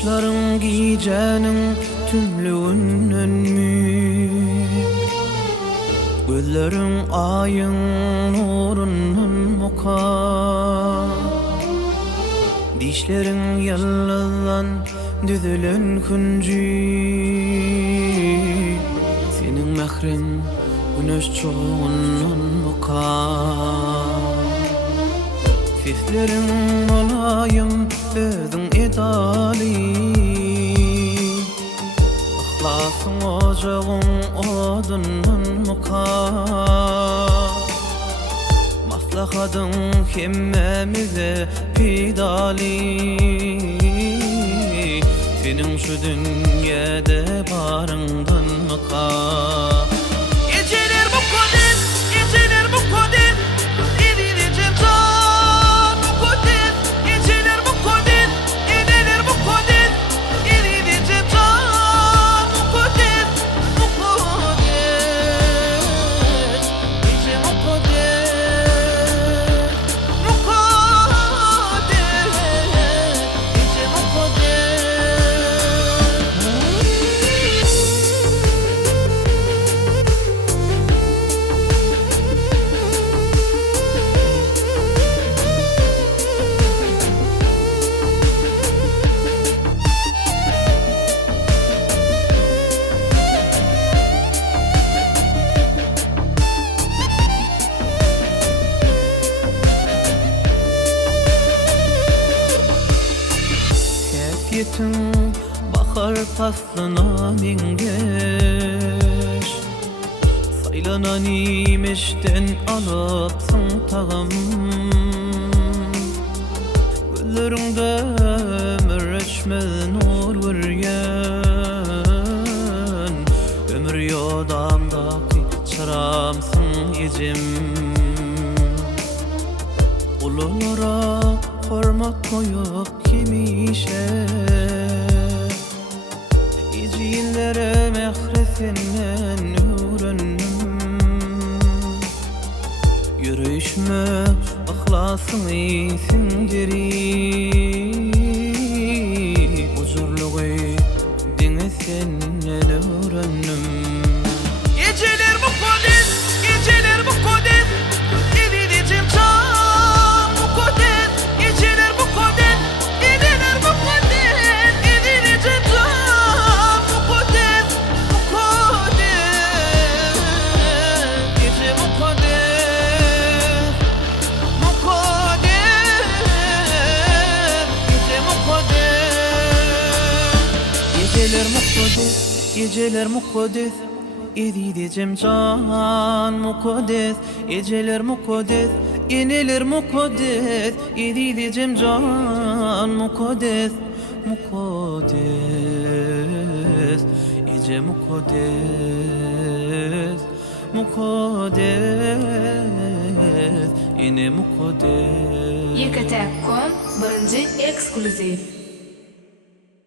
Kuşların giyeceğinin tümlüğünden mi? Gözlerin ayın nurundan muka, dişlerin yallan düzülen küncü. Senin mehrin güneş çoğundan muka, seslerin olayım özün edali. Ihlasın ocağın odundan muka, maslahatın hemmemize pidali. Senin şu dünyada barından muka, geceler bu kadar, geceler bu kadar, edilecek can bu kadar. Geceler bu kadar, edilir bu kadar, edilecek can bu kadar, bu kadar. Gece bu kadar, bu kadar, gece bu kadar. Yetim bakar taslına mingeş, saylanan imişten alıpsın tağım. Gözlerinde ömür içmez nur vurgen, ömür yodamdaki çıramsın ecim. Ululara hormat koyup kimişe, icillere mehresinden öğrendim. Yürüyüşme ihlasın iyisindiri, huzurluğu dini senden öğrendim. Geceler bu kadar, geceler bu kadar, edilecek can bu kadar. Geceler bu kadar, edilir bu kadar, edilecek can bu kadar, bu kadar. Gece bu kadar, bu kadar, gece bu kadar. Geceler mukaddes, geceler mukaddes, edileceğim can mukaddes. Geceler mukaddes, yenilir mukaddes, edileceğim can mukaddes. Mukaddes, gece mukaddes, mukaddes, yine mukaddes. YKT.com birinci ekskluziv.